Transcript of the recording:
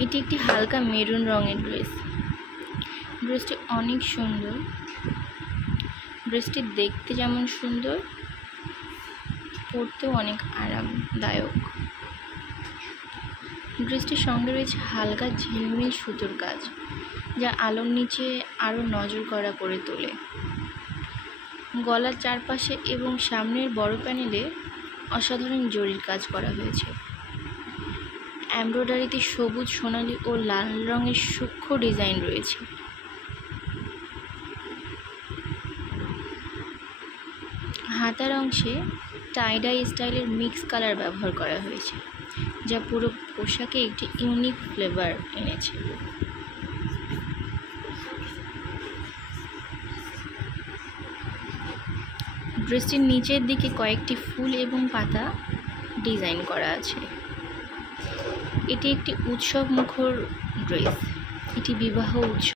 এটি একটি হালকা মেরুন রঙের ড্রেস। ড্রেসটি অনেক সুন্দর। ড্রেসটি দেখতে যেমন সুন্দর, পরতেও অনেক আরামদায়ক। ড্রেসটির সঙ্গে রয়েছে হালকা ঝিলমিল সুতোর কাজ, যা আলোর নিচে আরও নজর করা করে তোলে। গলার চারপাশে এবং সামনের বড় প্যানেলে অসাধারণ জরির কাজ করা হয়েছে। এমব্রয়ডারিতে সবুজ, সোনালী ও লাল রঙের সূক্ষ্ম ডিজাইন রয়েছে। হাতার অংশে টাই-ডাই স্টাইলের মিক্স কালার ব্যবহার করা হয়েছে, যা পুরো পোশাকে একটি ইউনিক ফ্লেভার এনেছে। ড্রেসটির নিচের দিকে কয়েকটি ফুল এবং পাতা ডিজাইন করা আছে। এটি একটি উৎসব মুখর ড্রেস। এটি বিবাহ উৎসব